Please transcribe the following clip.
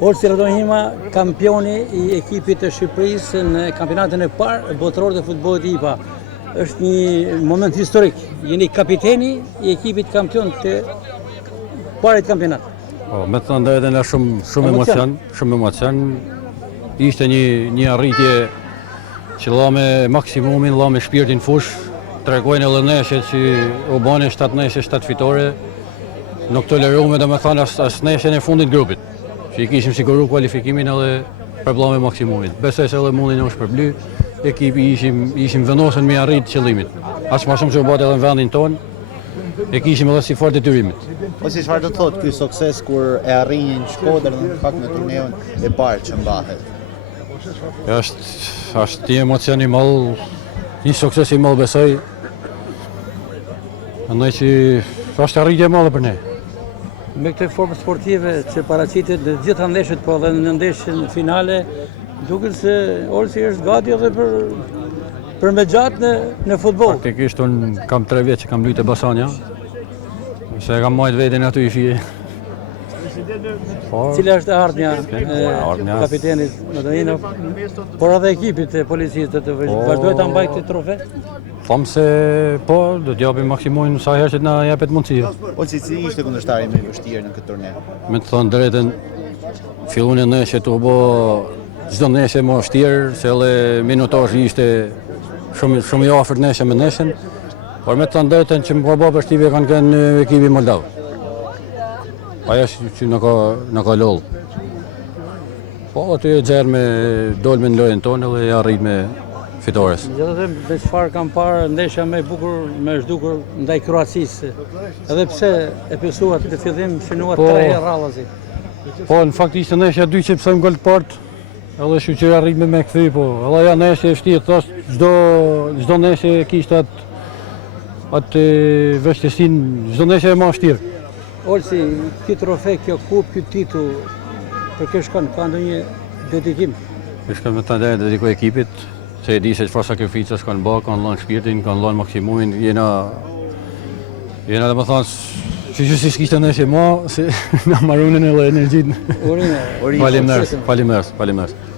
Orsi Radonjima, kampioni i ekipit të Shqipërisë në kampionatin e parë botëror të futbollit IPA. Është një moment historik. Jeni kapiteni i ekipit kampion të parit kampionat. Me të thënë drejtën, shumë emocion. Ishte një arritje që la me maksimumin, la me shpirtin fush, tregojnë edhe neshe që u bane 7 neshe, 7 fitore. Nuk tolerume, dhe me thënë, as neshen e fundit grupit. Që i kishim siguru kualifikimin edhe përbla me maksimumin. Besoj se edhe mundin është përbly, ekipi ishim vendosën me arrit qëllimit. Aq ma shumë që u bate edhe në vendin tonë, e kishim edhe si fort detyrimit. Po si çfarë do të thotë ky sukses kur e arrinjën Shkodër dhe në fakt në turneun e parë që mbahet? Është një emocion i madh, një sukses i madh besoj. Mendoj që është arritje e madhe për ne. Me këtë formë sportive që paraqitet në gjitha ndeshjet, po edhe në ndeshjen finale, duket se Orsi është gati edhe për me gjatë në futboll. Faktikisht unë kam 3 vjet që kam luajtur Basanja. Se e kam marrë veten aty i fije. Cila është ardhmja e kapitenit Radonjinov, por edhe ekipit të policisë të vazhdojë ta mbajë këtë trofe? Thamë se po, do t'japim maksimumin sa herë që na japet mundësia. Olsi, si ishte kundërshtari më i vështirë në këtë turne? Me të thënë drejtën, fillun e neshjet u bë çdo neshje më vështirë, se edhe minutazhi ishte shumë i afërt neshje me neshjen, por me të thënë drejtën që më ka bërë vështirë kanë qenë ekipi moldav. Ajo që në ka lodhë. Po, aty e gjerë me dol me në lojën tonë dhe e arrit me fitores. Gjithatë me çfarë kam parë ndeshja më e bukur me zhdukur ndaj Kroacisë. Edhe pse e pësuat në fillim shënuat 3 herë rradhazi. Po, në fakt ishte ndeshja 2 që pësojmë gol të partë, edhe shoqëria arrit me kthy, po. Edhe ja ndeshje e vështirë, thash çdo ndeshje kishte atë vështirësinë, çdo ndeshje e më vështirë. Olsi, ky trofe, kjo kupë, ky titull, për kë shkon, ka ndonjë dedikim? Shkon me të ndërë dedikoj ekipit, se e di se çfarë sakrificës kanë bërë, kanë lënë shpirtin, kanë lënë maksimumin, jena dhe më thonë, që si s'kishte ndeshje ma, se na marrunin edhe energjinë. Urime. Faleminderit.